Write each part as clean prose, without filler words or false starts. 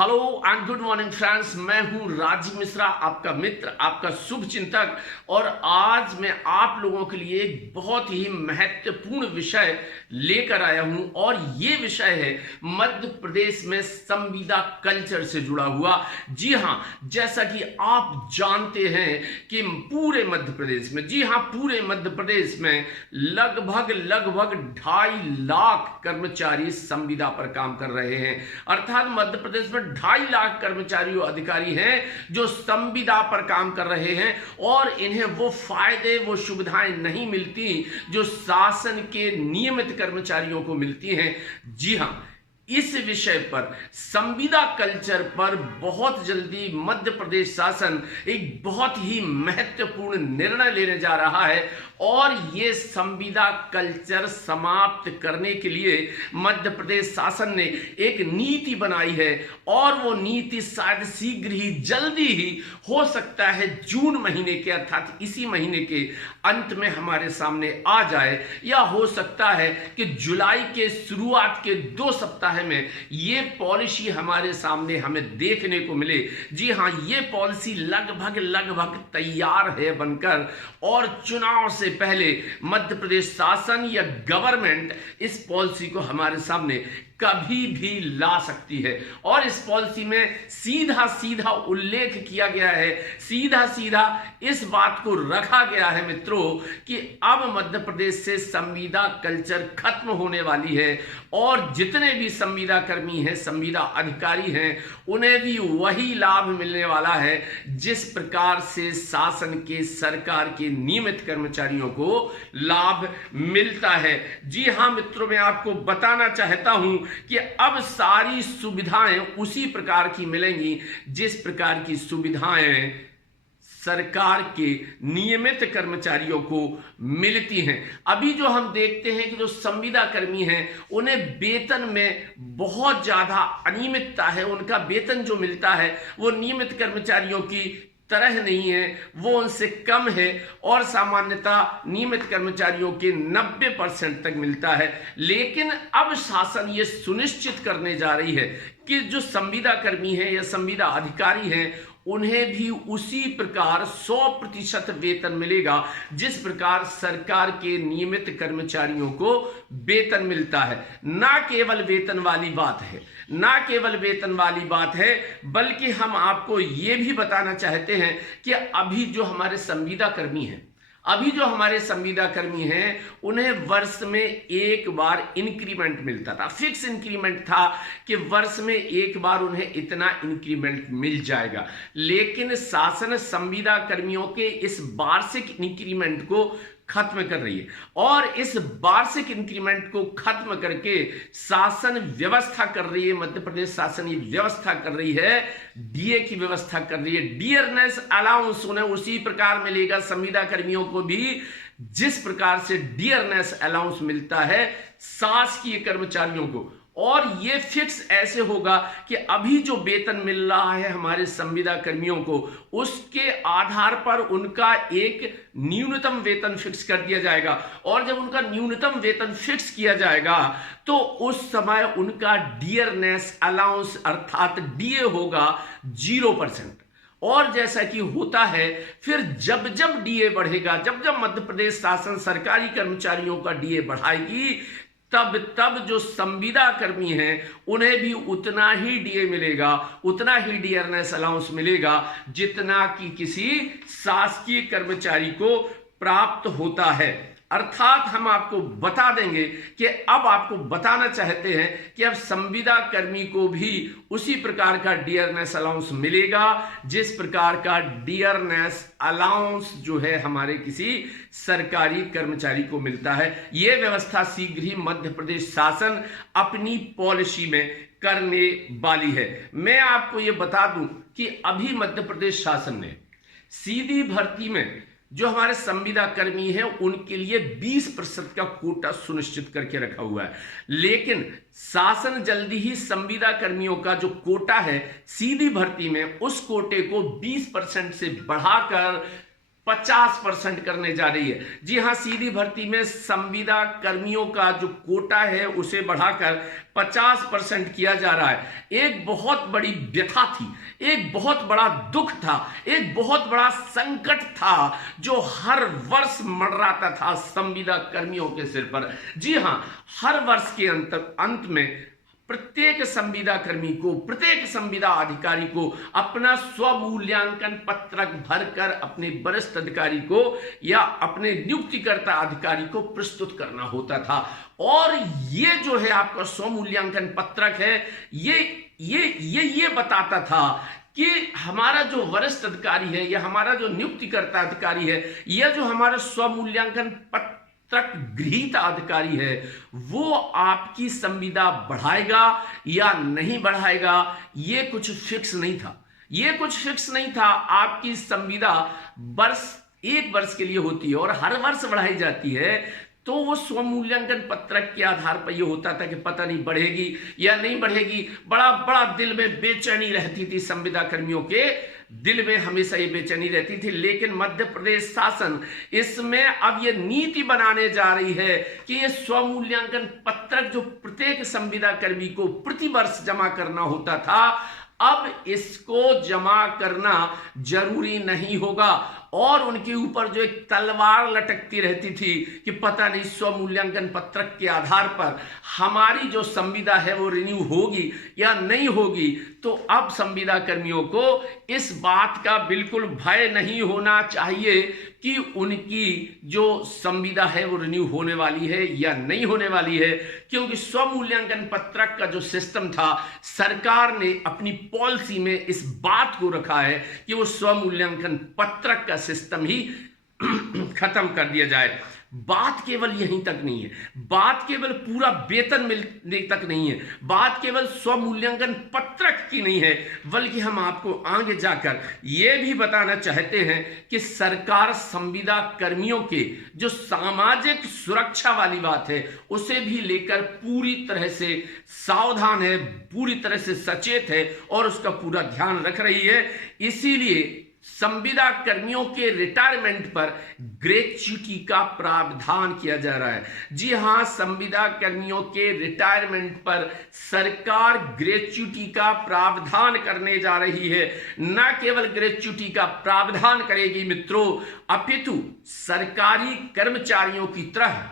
Hello and good morning friends, मैं हूं राजीव मिश्रा, आपका मित्र, आपका शुभ चिंतक। और आज मैं आप लोगों के लिए एक बहुत ही महत्वपूर्ण विषय लेकर आया हूं और ये विषय है मध्य प्रदेश में संविदा कल्चर से जुड़ा हुआ। जी हां, जैसा कि आप जानते हैं कि पूरे मध्य प्रदेश में, जी हां, पूरे मध्य प्रदेश में लगभग 2.5 लाख कर्मचारी संविदा पर काम कर रहे हैं। अर्थात मध्य प्रदेश में 2.5 लाख कर्मचारी और अधिकारी हैं जो संविदा पर काम कर रहे हैं और इन्हें वो फायदे, वो सुविधाएं नहीं मिलती जो शासन के नियमित कर्मचारियों को मिलती हैं। जी हां, इस विषय पर, संविदा कल्चर पर बहुत जल्दी मध्य प्रदेश शासन एक बहुत ही महत्वपूर्ण निर्णय लेने जा रहा है और ये संविदा कल्चर समाप्त करने के लिए मध्य प्रदेश शासन ने एक नीति बनाई है और वो नीति शायद शीघ्र ही, जल्दी ही, हो सकता है जून महीने के, अर्थात इसी महीने के अंत में हमारे सामने आ जाए, या हो सकता है कि जुलाई के शुरुआत के 2 सप्ताह में ये पॉलिसी हमारे सामने हमें देखने को मिले। जी हां, ये पॉलिसी लगभग तैयार है बनकर और चुनाव से पहले मध्य प्रदेश शासन या गवर्नमेंट इस पॉलिसी को हमारे सामने कभी भी ला सकती है। और इस पॉलिसी में सीधा उल्लेख किया गया है, सीधा इस बात को रखा गया है मित्रों कि अब मध्य प्रदेश से संविदा कल्चर खत्म होने वाली है और जितने भी संविदा कर्मी हैं, संविदा अधिकारी हैं, उन्हें भी वही लाभ मिलने वाला है जिस प्रकार से शासन के, सरकार के नियमित कर्मचारियों को लाभ मिलता है। जी हां मित्रों, मैं आपको बताना चाहता हूं कि अब सारी सुविधाएं उसी प्रकार की मिलेंगी जिस प्रकार की सुविधाएं सरकार के नियमित कर्मचारियों को मिलती हैं। अभी जो हम देखते हैं कि जो संविदा कर्मी हैं उन्हें वेतन में बहुत ज्यादा अनियमितता है। उनका वेतन जो मिलता है वो नियमित कर्मचारियों की तरह नहीं है, वो उनसे कम है और सामान्यतः नियमित कर्मचारियों के 90% तक मिलता है। लेकिन अब शासन ये सुनिश्चित करने जा रही है कि जो संविदा कर्मी हैं या संविदा अधिकारी हैं उन्हें भी उसी प्रकार 100% वेतन मिलेगा जिस प्रकार सरकार के नियमित कर्मचारियों को वेतन मिलता है। ना केवल वेतन वाली बात है, ना केवल वेतन वाली बात है, बल्कि हम आपको यह भी बताना चाहते हैं कि अभी जो हमारे संविदा कर्मी हैं, उन्हें वर्ष में एक बार इंक्रीमेंट मिलता था। फिक्स इंक्रीमेंट था कि वर्ष में एक बार उन्हें इतना इंक्रीमेंट मिल जाएगा। लेकिन शासन संविदा कर्मियों के इस वार्षिक इंक्रीमेंट को खत्म कर रही है और इस वार्षिक इंक्रीमेंट को खत्म करके शासन व्यवस्था कर रही है, मध्य प्रदेश शासन ये व्यवस्था कर रही है, डीए की व्यवस्था कर रही है। डियरनेस अलाउंस उन्हें उसी प्रकार मिलेगा संविदा कर्मियों को भी जिस प्रकार से डियरनेस अलाउंस मिलता है शासकीय कर्मचारियों को। और ये फिक्स ऐसे होगा कि अभी जो वेतन मिल रहा है हमारे संविदा कर्मियों को, उसके आधार पर उनका एक न्यूनतम वेतन फिक्स कर दिया जाएगा और जब उनका न्यूनतम वेतन फिक्स किया जाएगा तो उस समय उनका डियरनेस अलाउंस अर्थात डीए होगा 0%। और जैसा कि होता है फिर जब जब डीए बढ़ेगा, जब जब मध्य प्रदेश शासन सरकारी कर्मचारियों का डीए बढ़ाएगी, तब जो संविदा कर्मी हैं उन्हें भी उतना ही डीए मिलेगा, उतना ही डियरनेस अलाउंस मिलेगा जितना कि किसी शासकीय कर्मचारी को प्राप्त होता है। अर्थात हम आपको बता देंगे कि अब आपको बताना चाहते हैं कि अब संविदा कर्मी को भी उसी प्रकार का डियरनेस अलाउंस मिलेगा जिस प्रकार का डियरनेस अलाउंस जो है हमारे किसी सरकारी कर्मचारी को मिलता है। यह व्यवस्था शीघ्र ही मध्य प्रदेश शासन अपनी पॉलिसी में करने वाली है। मैं आपको यह बता दूं कि अभी मध्य प्रदेश शासन ने सीधी भर्ती में जो हमारे संविदा कर्मी हैं उनके लिए 20% का कोटा सुनिश्चित करके रखा हुआ है। लेकिन शासन जल्दी ही संविदा कर्मियों का जो कोटा है सीधी भर्ती में, उस कोटे को 20% से बढ़ाकर 50% करने जा रही है। जी हां, सीधी भर्ती में संविदा कर्मियों का जो कोटा है उसे बढ़ाकर 50% किया जा रहा है। एक बहुत बड़ी व्यथा थी, एक बहुत बड़ा दुख था, एक बहुत बड़ा संकट था जो हर वर्ष मंडराता था संविदा कर्मियों के सिर पर। जी हां, हर वर्ष के अंत में प्रत्येक संविदा कर्मी को, प्रत्येक संविदा अधिकारी को अपना स्वमूल्यांकन पत्रक भरकर अपने वरिष्ठ अधिकारी को या अपने नियुक्तिकर्ता अधिकारी को प्रस्तुत करना होता था। और ये जो है आपका स्वमूल्यांकन पत्रक है, ये बताता था कि हमारा जो वरिष्ठ अधिकारी है या हमारा जो नियुक्तिकर्ता अधिकारी है या जो हमारा स्वमूल्यांकन पत्रक गृहीत अधिकारी है, वो आपकी संविदा बढ़ाएगा या नहीं बढ़ाएगा, ये कुछ फिक्स नहीं था। ये कुछ फिक्स नहीं था। आपकी संविदा एक वर्ष के लिए होती है और हर वर्ष बढ़ाई जाती है। तो वो स्वमूल्यांकन पत्रक के आधार पर यह होता था कि पता नहीं बढ़ेगी या नहीं बढ़ेगी। बड़ा बड़ा दिल में बेचैनी रहती थी, संविदा कर्मियों के दिल में हमेशा ये बेचैनी रहती थी। लेकिन मध्य प्रदेश शासन इसमें अब ये नीति बनाने जा रही है कि ये स्वमूल्यांकन पत्रक जो प्रत्येक संविदा कर्मी को प्रतिवर्ष जमा करना होता था, अब इसको जमा करना जरूरी नहीं होगा। और उनके ऊपर जो एक तलवार लटकती रहती थी कि पता नहीं स्वमूल्यांकन पत्रक के आधार पर हमारी जो संविदा है वो रिन्यू होगी या नहीं होगी। तो अब संविदा कर्मियों को इस बात का बिल्कुल भय नहीं होना चाहिए कि उनकी जो संविदा है वो रिन्यू होने वाली है या नहीं होने वाली है, क्योंकि स्वमूल्यांकन पत्रक का जो सिस्टम था, सरकार ने अपनी पॉलिसी में इस बात को रखा है कि वो स्वमूल्यांकन पत्रक का सिस्टम ही खत्म कर दिया जाए। बात केवल यहीं तक नहीं है, बात केवल पूरा वेतन मिलने तक नहीं है, बात केवल स्वमूल्यांकन पत्रक की नहीं है, बल्कि हम आपको आगे जाकर यह भी बताना चाहते हैं कि सरकार संविदा कर्मियों के जो सामाजिक सुरक्षा वाली बात है उसे भी लेकर पूरी तरह से सावधान है, पूरी तरह से सचेत है और उसका पूरा ध्यान रख रही है। इसीलिए संविदा कर्मियों के रिटायरमेंट पर ग्रेच्युटी का प्रावधान किया जा रहा है। जी हां, संविदा कर्मियों के रिटायरमेंट पर सरकार ग्रेच्युटी का प्रावधान करने जा रही है। न केवल ग्रेच्युटी का प्रावधान करेगी मित्रों, अपितु सरकारी कर्मचारियों की तरह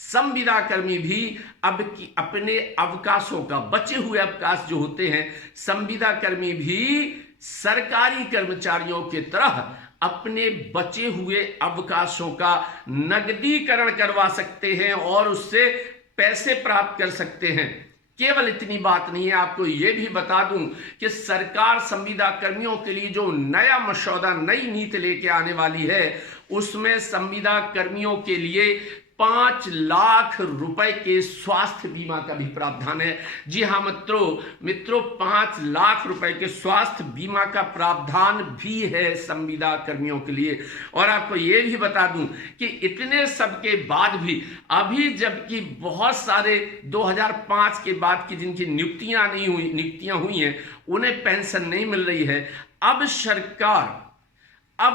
संविदा कर्मी भी अब की अपने अवकाशों का, बचे हुए अवकाश जो होते हैं, संविदा कर्मी भी सरकारी कर्मचारियों की तरह अपने बचे हुए अवकाशों का नगदीकरण करवा सकते हैं और उससे पैसे प्राप्त कर सकते हैं। केवल इतनी बात नहीं है, आपको यह भी बता दूं कि सरकार संविदा कर्मियों के लिए जो नया मसौदा, नई नीति लेके आने वाली है, उसमें संविदा कर्मियों के लिए 5 लाख रुपए के स्वास्थ्य बीमा का भी प्रावधान है। जी हां मित्रों 5 लाख रुपए के स्वास्थ्य बीमा का प्रावधान भी है संविदा कर्मियों के लिए। और आपको यह भी बता दूं कि इतने सब के बाद भी अभी जबकि बहुत सारे 2005 के बाद की जिनकी नियुक्तियां हुई हैं उन्हें पेंशन नहीं मिल रही है। अब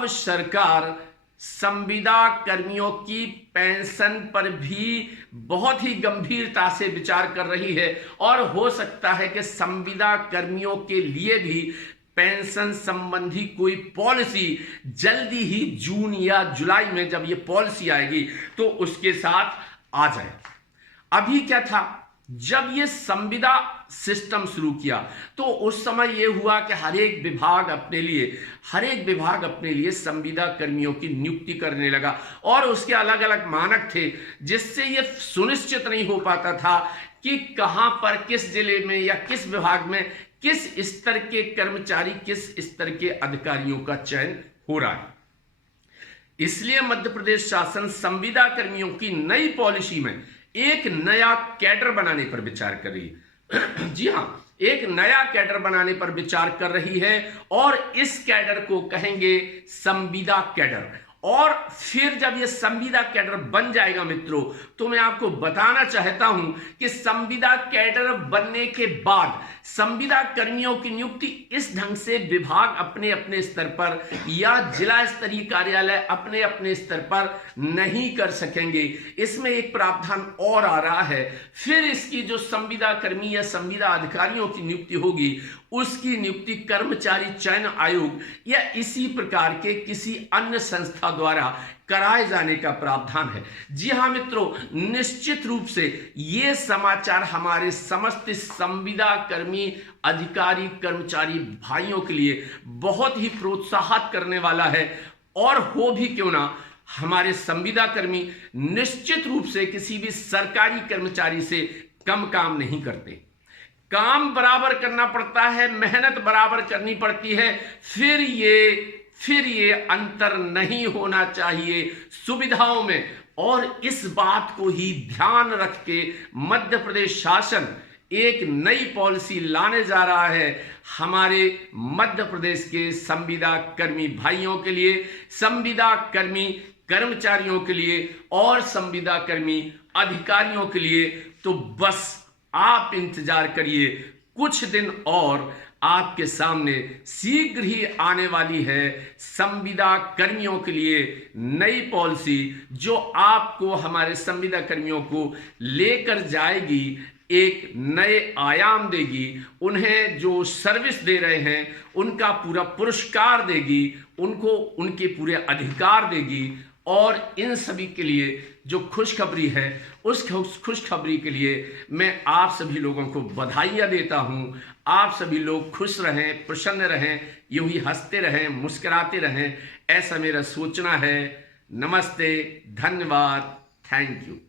सरकार संविदा कर्मियों की पेंशन पर भी बहुत ही गंभीरता से विचार कर रही है और हो सकता है कि संविदा कर्मियों के लिए भी पेंशन संबंधी कोई पॉलिसी जल्दी ही जून या जुलाई में जब ये पॉलिसी आएगी तो उसके साथ आ जाए। अभी क्या था, जब ये संविदा सिस्टम शुरू किया तो उस समय यह हुआ कि हर एक विभाग अपने लिए संविदा कर्मियों की नियुक्ति करने लगा और उसके अलग अलग मानक थे, जिससे यह सुनिश्चित नहीं हो पाता था कि कहां पर, किस जिले में या किस विभाग में किस स्तर के कर्मचारी, किस स्तर के अधिकारियों का चयन हो रहा है। इसलिए मध्य प्रदेश शासन संविदा कर्मियों की नई पॉलिसी में एक नया कैडर बनाने पर विचार कर रही है। जी हां, एक नया कैडर बनाने पर विचार कर रही है और इस कैडर को कहेंगे संविदा कैडर। और फिर जब यह संविदा कैडर बन जाएगा मित्रों, तो मैं आपको बताना चाहता हूं कि संविदा कैडर बनने के बाद संविदा कर्मियों की नियुक्ति इस ढंग से विभाग अपने अपने स्तर पर या जिला स्तरीय कार्यालय अपने अपने स्तर पर नहीं कर सकेंगे। इसमें एक प्रावधान और आ रहा है, फिर इसकी जो संविदा कर्मी या संविदा अधिकारियों की नियुक्ति होगी उसकी नियुक्ति कर्मचारी चयन आयोग या इसी प्रकार के किसी अन्य संस्था द्वारा कराए जाने का प्रावधान है। जी हां मित्रों, निश्चित रूप से ये समाचार हमारे समस्त संविदा कर्मी अधिकारी कर्मचारी भाइयों के लिए बहुत ही प्रोत्साहित करने वाला है। और हो भी क्यों ना, हमारे संविदा कर्मी निश्चित रूप से किसी भी सरकारी कर्मचारी से कम काम नहीं करते। काम बराबर करना पड़ता है, मेहनत बराबर करनी पड़ती है, फिर ये अंतर नहीं होना चाहिए सुविधाओं में। और इस बात को ही ध्यान रख के मध्य प्रदेश शासन एक नई पॉलिसी लाने जा रहा है हमारे मध्य प्रदेश के संविदा कर्मी भाइयों के लिए, संविदा कर्मी कर्मचारियों के लिए और संविदा कर्मी अधिकारियों के लिए। तो बस आप इंतजार करिए, कुछ दिन और आपके सामने शीघ्र ही आने वाली है संविदा कर्मियों के लिए नई पॉलिसी, जो आपको हमारे संविदा कर्मियों को लेकर जाएगी, एक नए आयाम देगी, उन्हें जो सर्विस दे रहे हैं उनका पूरा पुरस्कार देगी, उनको उनके पूरे अधिकार देगी। और इन सभी के लिए जो खुशखबरी है, उस खुशखबरी के लिए मैं आप सभी लोगों को बधाइयाँ देता हूँ। आप सभी लोग खुश रहें, प्रसन्न रहें, यूं ही हंसते रहें, मुस्कुराते रहें, ऐसा मेरा सोचना है। नमस्ते, धन्यवाद, थैंक यू।